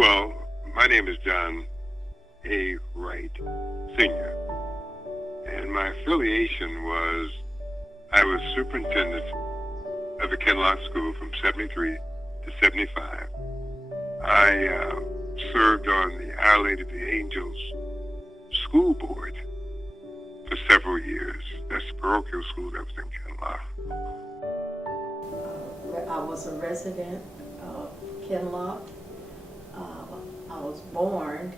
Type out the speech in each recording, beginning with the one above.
Well, my name is John A. Wright, Sr., and my affiliation was I was superintendent of the Kinloch School from 73 to 75. I served on the Our Lady of the Angels school board for several years. That's the parochial school that was in Kinloch. I was a resident of Kinloch. I was born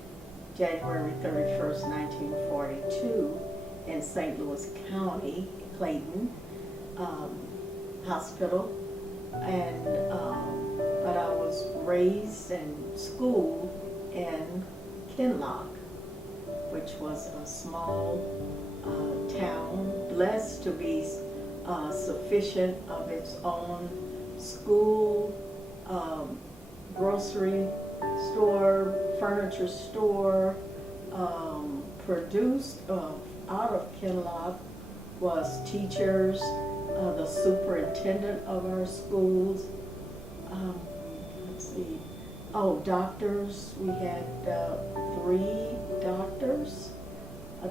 January 31st, 1942 in St. Louis County, Clayton Hospital. And but I was raised and schooled in Kinloch, which was a small town, blessed to be sufficient of its own school, grocery store, furniture store. Produced out of Kinloch was teachers, the superintendent of our schools. Let's see. Oh, doctors. We had 3 doctors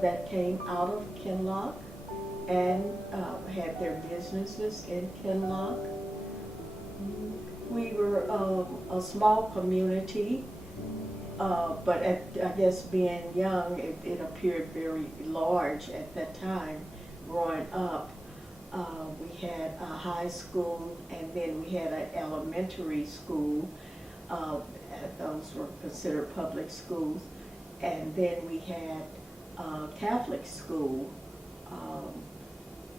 that came out of Kinloch and had their businesses in Kinloch. We were a small community, but I guess being young, it appeared very large at that time. Growing up, we had a high school, and then we had an elementary school. Those were considered public schools. And then we had a Catholic school,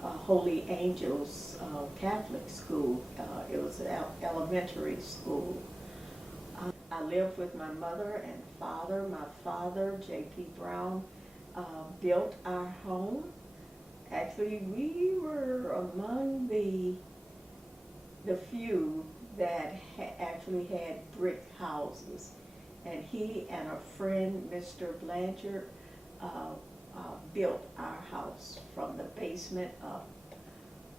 Holy Angels Catholic school. It was an elementary school. I lived with my mother and father. My father, J.P. Brown, built our home. Actually, we were among the few that actually had brick houses. And he and a friend, Mr. Blanchard, built our house from the basement up.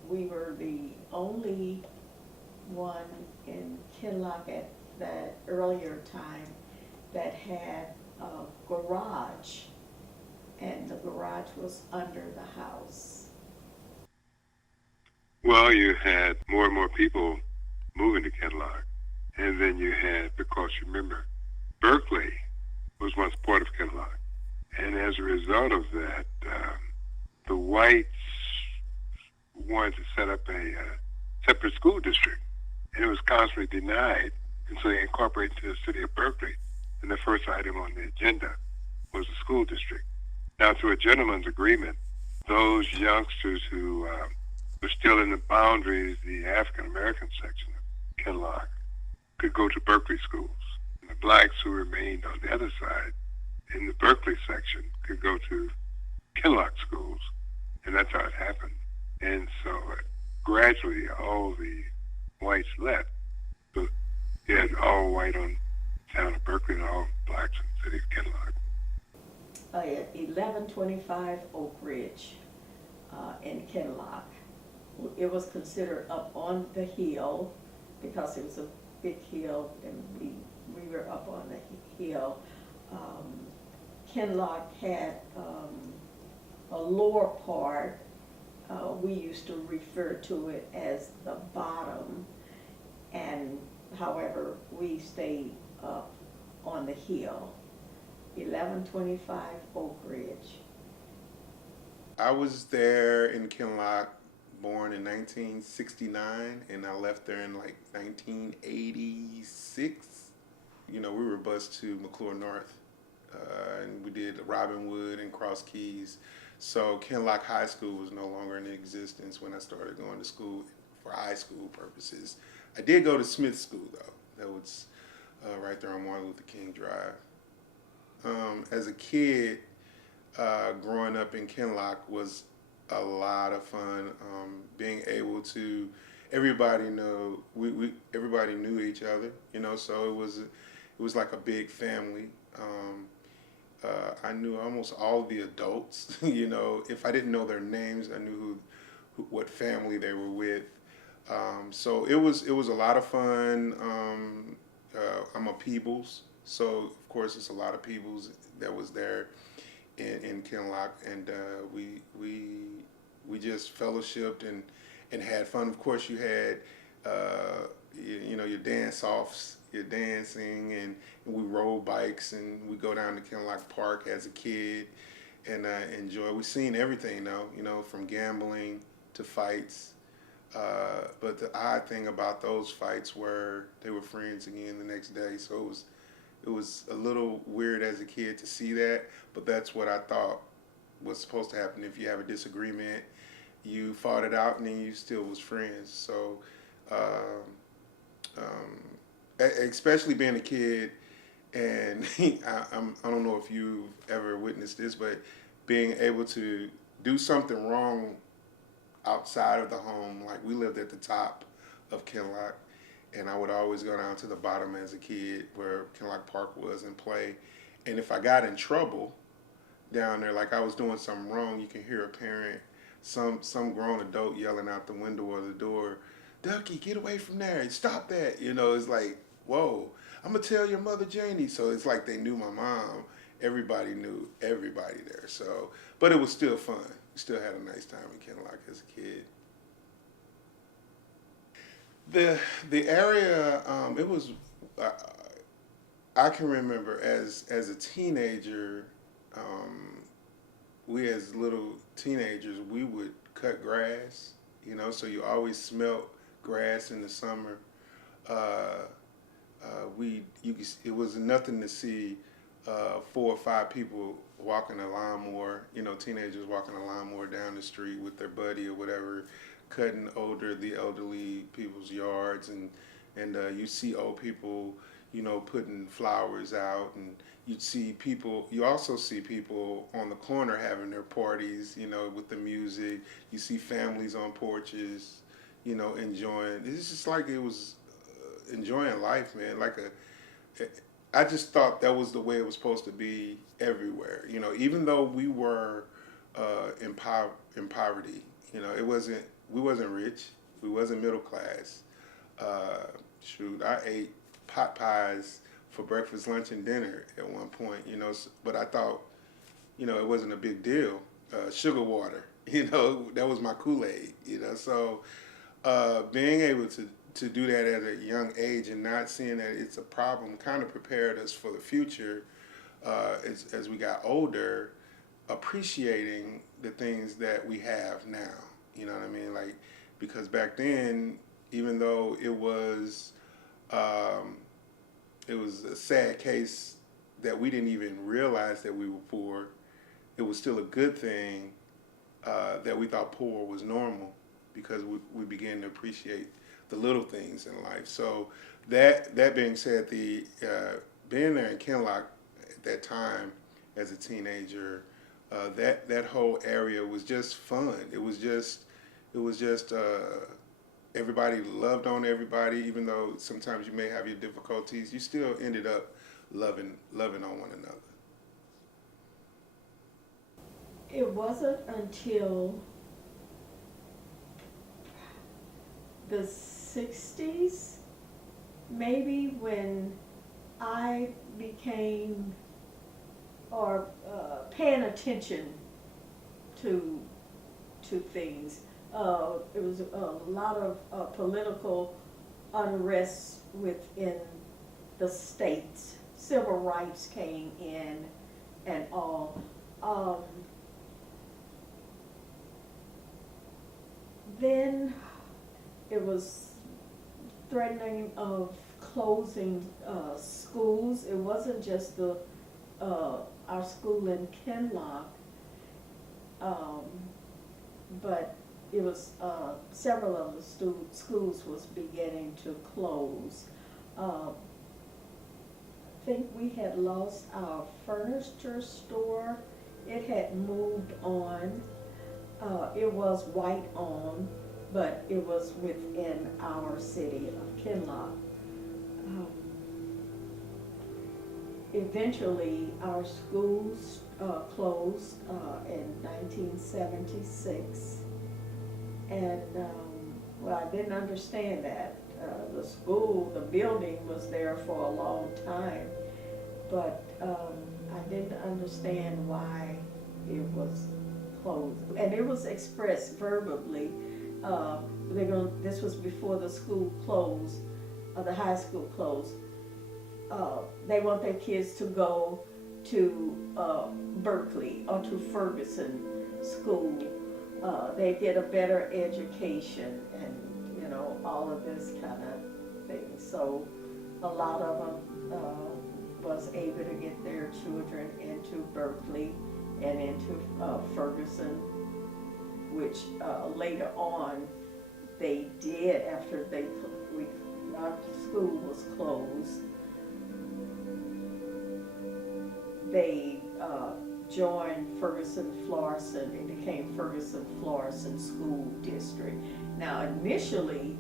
We were the only one in Kinloch at that earlier time that had a garage, and the garage was under the house. Well, you had more and more people moving to Kinloch, and then you had, because you remember, Berkeley was once part of Kinloch. And as a result of that, the whites wanted to set up a separate school district, and it was constantly denied. And so they incorporated into the city of Berkeley, and the first item on the agenda was the school district. Now, through a gentleman's agreement, those youngsters who were still in the boundaries, the African-American section of Kinloch, could go to Berkeley schools. And the blacks who remained on the other side in the Berkeley section could go to Kinloch schools, and that's how it happened. And so gradually all the whites left. So you had all white on the town of Berkeley and all blacks in the city of Kinloch. 1125 Oak Ridge in Kinloch. It was considered up on the hill because it was a big hill, and we were up on the hill. Kinloch had a lower part. We used to refer to it as the bottom, and however, we stayed up on the hill. 1125 Oak Ridge. I was there in Kinloch, born in 1969, and I left there in like 1986. We were bused to McClure North, and we did Robinwood and Cross Keys. So Kinloch High School was no longer in existence when I started going to school for high school purposes. I did go to Smith School, though. That was right there on Martin Luther King Drive. As a kid, growing up in Kinloch was a lot of fun. Being able to, everybody knew each other, so it was like a big family. I knew almost all the adults. If I didn't know their names, I knew what family they were with. So it was a lot of fun. I'm a Peebles, So of course, it's a lot of peoples that was there in Kinloch, and we just fellowshipped and had fun. Of course, you had you know, your dance offs, your dancing, and we rode bikes and we go down to Kinloch Park as a kid and enjoy. We seen everything though, you know, from gambling to fights. But the odd thing about those fights were they were friends again the next day. So it was a little weird as a kid to see that, but that's what I thought was supposed to happen. If you have a disagreement, you fought it out, and then you still was friends. So, especially being a kid, and I don't know if you've ever witnessed this, but being able to do something wrong outside of the home, like we lived at the top of Kinloch, and I would always go down to the bottom as a kid where Kinloch Park was and play. And if I got in trouble down there, like I was doing something wrong, you can hear a parent, some grown adult yelling out the window or the door, "Ducky, get away from there! Stop that!" You know, it's like, whoa, I'm gonna tell your mother Janie. So it's like they knew my mom. Everybody knew everybody there. So, but it was still fun. We still had a nice time in Kinloch as a kid. The area, it was. Uh, I can remember as a teenager, um, we as little teenagers we would cut grass. You know, so you always smelt grass in the summer. Uh, it was nothing to see 4 or 5 people walking a lawnmower, you know, teenagers walking a lawnmower down the street with their buddy or whatever, cutting the elderly people's yards, and you see old people, you know, putting flowers out, and you also see people on the corner having their parties, you know, with the music. You see families on porches, you know, enjoying. It's just like it was enjoying life, man. I just thought that was the way it was supposed to be everywhere. You know, even though we were in poverty, you know, we wasn't rich, we wasn't middle class. Uh, Shoot, I ate pot pies for breakfast, lunch, and dinner at one point. You know, but I thought, you know, it wasn't a big deal. Sugar water, you know, that was my Kool-Aid. You know, so being able to do that at a young age and not seeing that it's a problem kind of prepared us for the future as we got older, appreciating the things that we have now. You know what I mean? Like, because back then, even though um, it was a sad case that we didn't even realize that we were poor, it was still a good thing that we thought poor was normal because we began to appreciate the little things in life. So that being said, the being there in Kinloch at that time as a teenager, that whole area was just fun. It was just everybody loved on everybody, even though sometimes you may have your difficulties. You still ended up loving on one another. It wasn't until the 60s, maybe, when I became or paying attention to things. It was a lot of political unrest within the states. Civil rights came in and all. Then it was threatening of closing schools. It wasn't just our school in Kinloch, but it was several of the schools was beginning to close. I think we had lost our furniture store. It had moved on. It was white owned, but it was within our city of Kinloch. Eventually, our schools closed in 1976, and well, I didn't understand that. The building was there for a long time, but I didn't understand why it was closed. And it was expressed verbally. This was before the school closed, the high school closed. They want their kids to go to Berkeley or to Ferguson School. They get a better education and, all of this kind of thing. So a lot of them was able to get their children into Berkeley and into Ferguson, which later on they did after our school was closed. They joined Ferguson-Florissant. It became Ferguson-Florissant School District. Now initially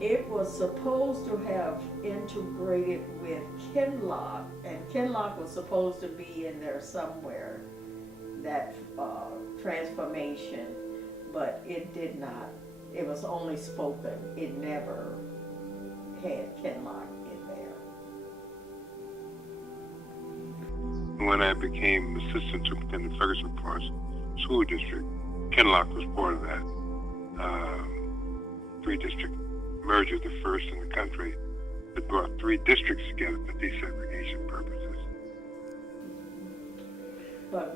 it was supposed to have integrated with Kinloch, and Kinloch was supposed to be in there somewhere, that transformation, but it did not. It was only spoken. It never had Kinloch in there. When I became assistant superintendent of Ferguson Forest School District, Kinloch was part of that three-district merger, the first in the country that brought three districts together for desegregation purposes. But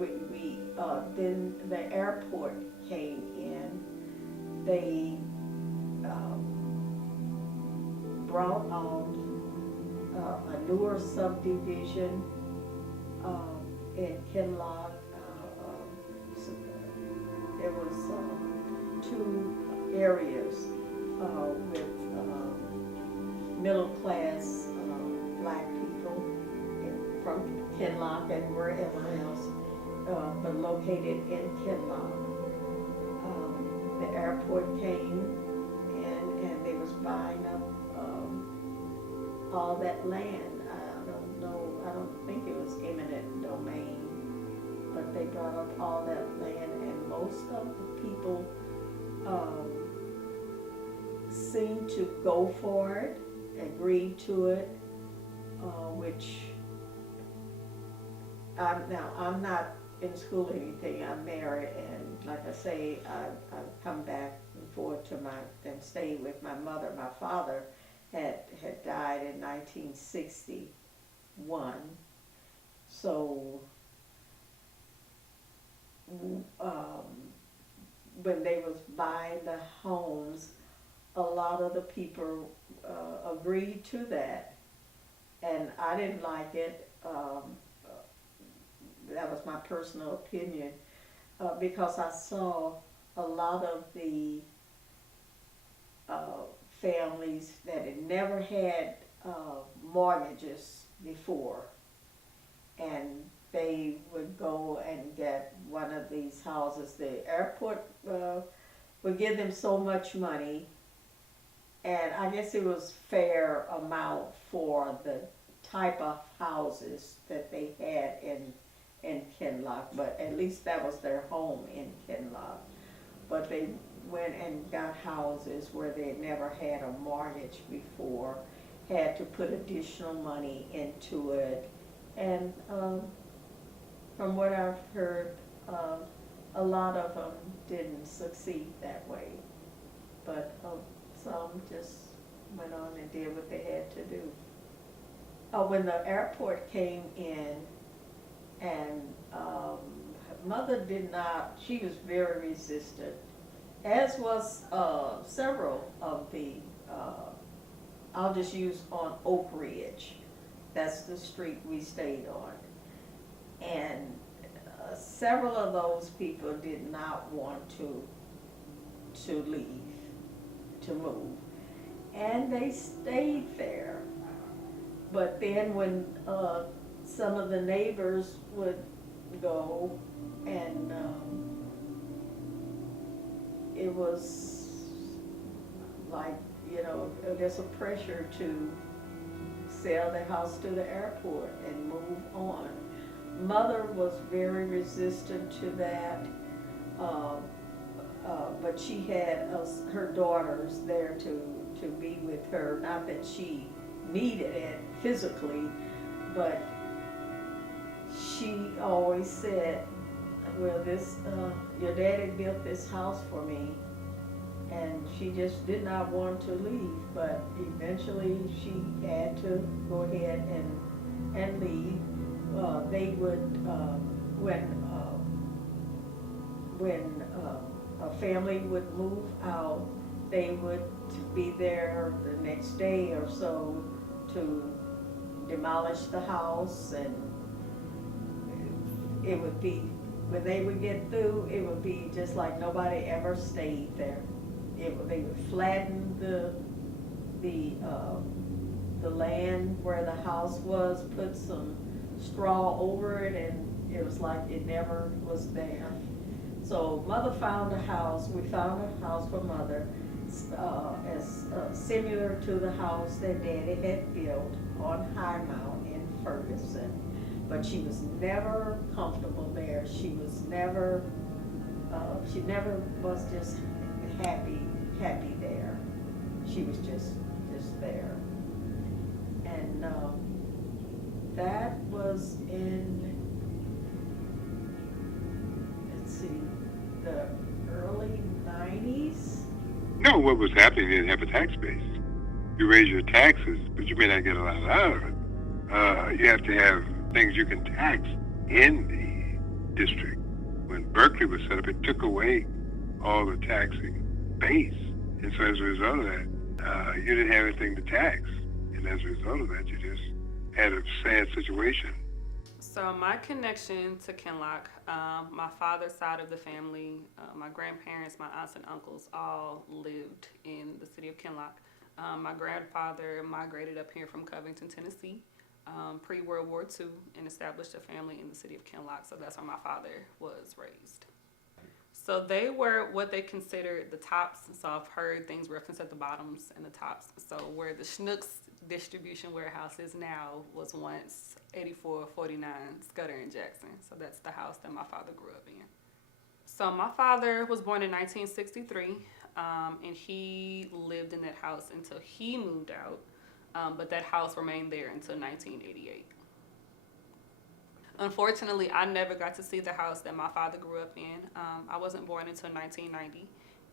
then the airport came in. They brought on a newer subdivision in Kinloch. There was two areas with middle-class black people from Kinloch and wherever else, but located in Kinloch. The airport came and they was buying up all that land. I don't think it was eminent domain, but they brought up all that land, and most of the people seemed to go for it, agreed to it, which I'm not in school or anything. I'm married, and like I say, I've come back and forth and stayed with my mother. My father had died in 1961. So when they was buying the homes, a lot of the people agreed to that, and I didn't like it. That was my personal opinion, because I saw a lot of the families that had never had mortgages before, and they would go and get one of these houses. The airport would give them so much money, and I guess it was fair amount for the type of houses that they had in Kinloch, but at least that was their home in Kinloch. But they went and got houses where they had never had a mortgage before, had to put additional money into it, and from what I've heard, a lot of them didn't succeed that way, but some just went on and did what they had to do. When the airport came in, and mother did not, she was very resistant, as was several of the, I'll just use on Oak Ridge. That's the street we stayed on. And several of those people did not want to leave, to move. And they stayed there. But then when some of the neighbors would go, and it was like, there's a pressure to sell the house to the airport and move on. Mother was very resistant to that, but she had her daughters there to be with her. Not that she needed it physically, but she always said, well, your daddy built this house for me, and she just did not want to leave, but eventually she had to go ahead and leave. They would, when a family would move out, they would be there the next day or so to demolish the house, and it would be, when they would get through, it would be just like nobody ever stayed there. They would flatten the land where the house was, put some straw over it, and it was like it never was there. So Mother found a house. We found a house for Mother, as similar to the house that Daddy had built on High Mount in Ferguson. But she was never comfortable there. She never was just happy there. She was just there. And that was in, let's see, the early 90s. No, what was happening, you didn't have a tax base. You raise your taxes, but you may not get a lot out of it. You have to have things you can tax in the district. When Berkeley was set up, it took away all the taxing base. And so as a result of that, you didn't have anything to tax. And as a result of that, you just had a sad situation. So my connection to Kinloch, my father's side of the family, my grandparents, my aunts and uncles all lived in the city of Kinloch. My grandfather migrated up here from Covington, Tennessee, pre-World War II, and established a family in the city of Kinloch. So that's where my father was raised. So they were what they considered the tops. So I've heard things referenced at the bottoms and the tops. So where the Schnucks distribution warehouse is now was once 8449 Scudder and Jackson. So that's the house that my father grew up in. So my father was born in 1963, and he lived in that house until he moved out. But that house remained there until 1988. Unfortunately, I never got to see the house that my father grew up in. I wasn't born until 1990,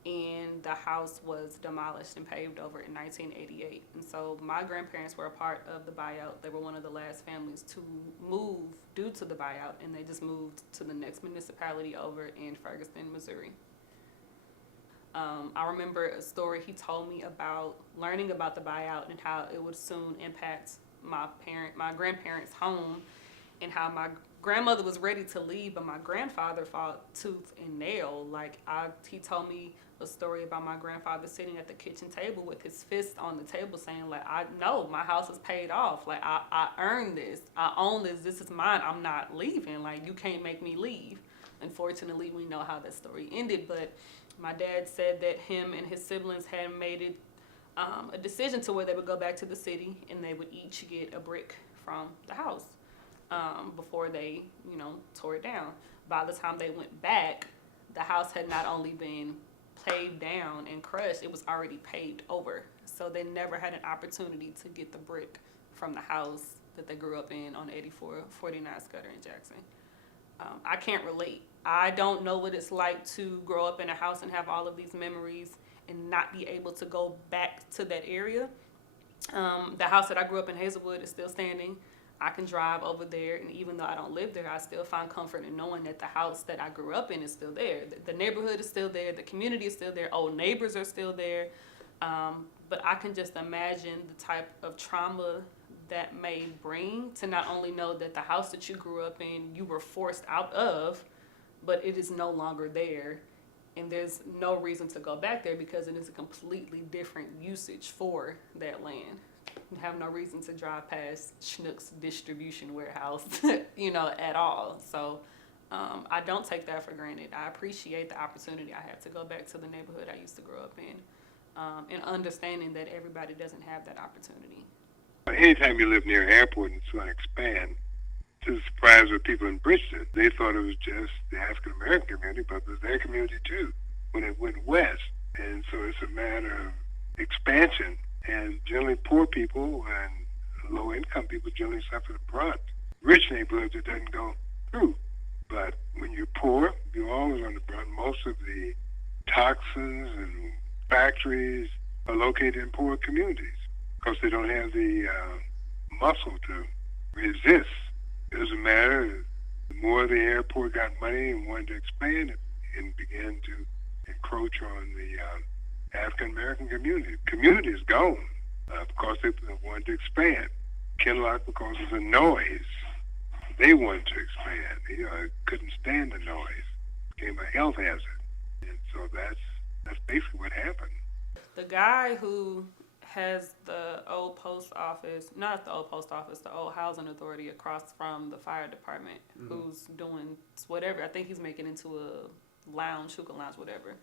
and the house was demolished and paved over in 1988. And so my grandparents were a part of the buyout. They were one of the last families to move due to the buyout, and they just moved to the next municipality over in Ferguson, Missouri. I remember a story he told me about learning about the buyout and how it would soon impact my grandparents' home, and how my grandmother was ready to leave, but my grandfather fought tooth and nail. He told me a story about my grandfather sitting at the kitchen table with his fist on the table saying, I know my house is paid off. I earned this. I own this. This is mine. I'm not leaving. You can't make me leave. Unfortunately, we know how that story ended, but my dad said that him and his siblings had made it a decision to where they would go back to the city and they would each get a brick from the house before they, tore it down. By the time they went back, the house had not only been paved down and crushed, it was already paved over. So they never had an opportunity to get the brick from the house that they grew up in on 8449 Scudder and Jackson. I can't relate. I don't know what it's like to grow up in a house and have all of these memories and not be able to go back to that area. The house that I grew up in, Hazelwood, is still standing. I can drive over there, and even though I don't live there, I still find comfort in knowing that the house that I grew up in is still there. The neighborhood is still there. The community is still there. Old neighbors are still there. But I can just imagine the type of trauma that may bring to not only know that the house that you grew up in, you were forced out of, but it is no longer there. And there's no reason to go back there because it is a completely different usage for that land. You have no reason to drive past Schnucks distribution warehouse, at all. So I don't take that for granted. I appreciate the opportunity I have to go back to the neighborhood I used to grow up in, and understanding that everybody doesn't have that opportunity. Anytime you live near an airport and it's going to expand, to the surprise of people in Bridgeton, they thought it was just the African American community, but it was their community too when it went west. And so it's a matter of expansion. And generally poor people and low-income people generally suffer the brunt. Rich neighborhoods, it doesn't go true. But when you're poor, you're always on the brunt. Most of the toxins and factories are located in poor communities because they don't have the muscle to resist. It doesn't matter. The more the airport got money and wanted to expand it and began to encroach on the African American community. Community is gone because they wanted to expand. Kinloch, because of the noise, they wanted to expand. Couldn't stand the noise. It became a health hazard. And so that's basically what happened. The guy who has the old post office, not the old post office, the old housing authority across from the fire department, who's doing whatever. I think he's making it into a lounge, hookah lounge, whatever.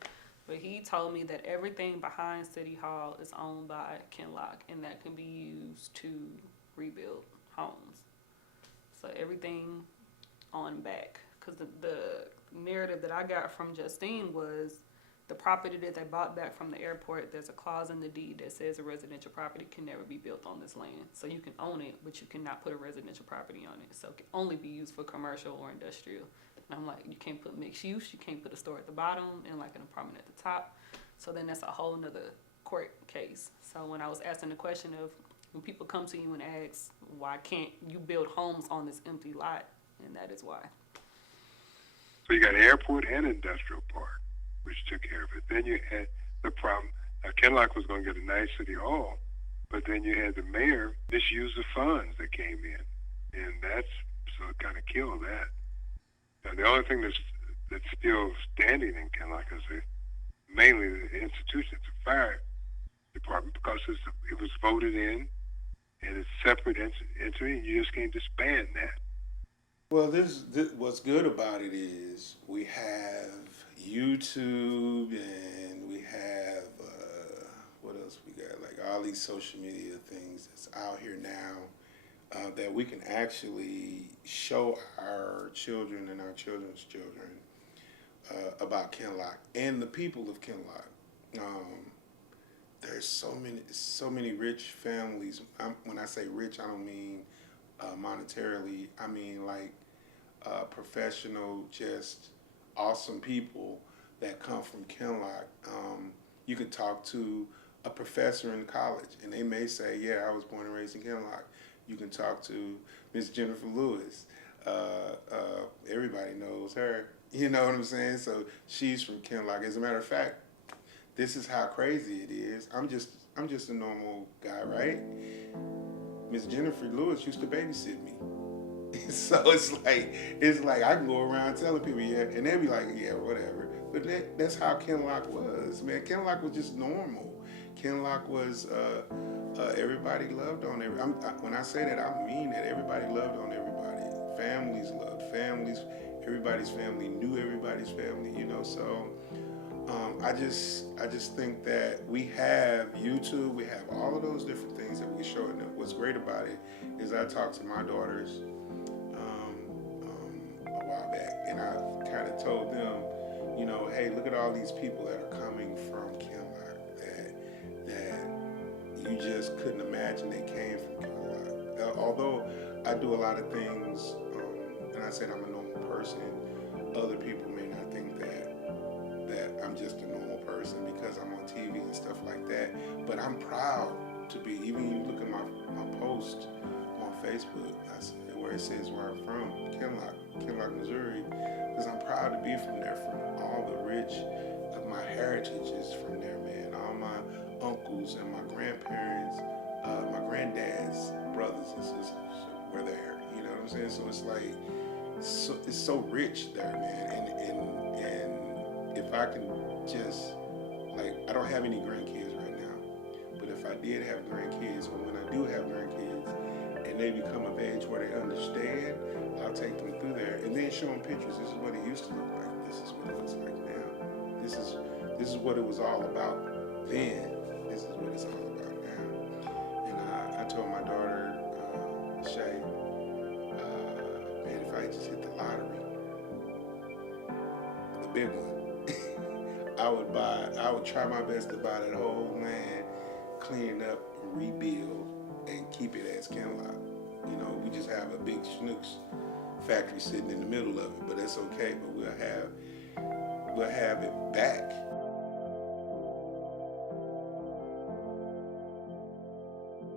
But he told me that everything behind City Hall is owned by Kinloch, and that can be used to rebuild homes. So everything on back. Because the narrative that I got from Justine was the property that they bought back from the airport, there's a clause in the deed that says a residential property can never be built on this land. So you can own it, but you cannot put a residential property on it. So it can only be used for commercial or industrial. And I'm like, you can't put mixed use, you can't put a store at the bottom and like an apartment at the top. So then that's a whole nother court case. So when I was asking the question of, when people come to you and ask, why can't you build homes on this empty lot? And that is why. So you got an airport and industrial park, which took care of it. Then you had the problem. Kinloch was going to get a nice city hall, but then you had the mayor misuse the funds that came in, and so it kind of killed that. Now, the only thing that's still standing in Kinloch is mainly the institution, the fire department, because it was voted in, and it's a separate entity, and you just can't disband that. Well, this what's good about it is we have YouTube and we have what else we got? Like all these social media things that's out here now that we can actually show our children and our children's children about Kinloch and the people of Kinloch. There's so many rich families. When I say rich, I don't mean monetarily. I mean like professional, just awesome people that come from Kinloch. You could talk to a professor in college, and they may say, "Yeah, I was born and raised in Kinloch." You can talk to Miss Jennifer Lewis. Everybody knows her. You know what I'm saying? So she's from Kinloch. As a matter of fact, this is how crazy it is. I'm just a normal guy, right? Miss Jennifer Lewis used to babysit me. So it's like I can go around telling people, yeah, and they'll be like, yeah, whatever. But that's how Kinloch was, man. Kinloch was just normal. Kinloch was everybody loved on everybody. When I say that, I mean that everybody loved on everybody. Families loved families. Everybody's family knew everybody's family. You know, so. I just think that we have YouTube, we have all of those different things that we show. And what's great about it is I talked to my daughters a while back, and I kind of told them, you know, hey, look at all these people that are coming from Kinloch that you just couldn't imagine they came from Kinloch. Although I do a lot of things, and I said I'm a normal person, other people may not think that I'm just a normal person because I'm on TV and stuff like that. But I'm proud to be, even you look at my post on Facebook, where it says where I'm from, Kinloch, Missouri, because I'm proud to be from there, from all the rich of my heritage is from there, man. All my uncles and my grandparents, my granddad's brothers and sisters were there, you know what I'm saying? So it's like, it's so rich there, man, and if I can just, like, I don't have any grandkids right now, but if I did have grandkids, or when I do have grandkids, and they become of age where they understand, I'll take them through there, and then show them pictures. This is what it used to look like. This is what it looks like now. This is what it was all about then. This is what it's all about now. And I told my daughter, Shay, man, if I just hit the lottery, the big one, I would try my best to buy that whole land, clean it up, rebuild, and keep it as Kinloch. You know, we just have a big Schnucks factory sitting in the middle of it, but that's okay. But we'll have it back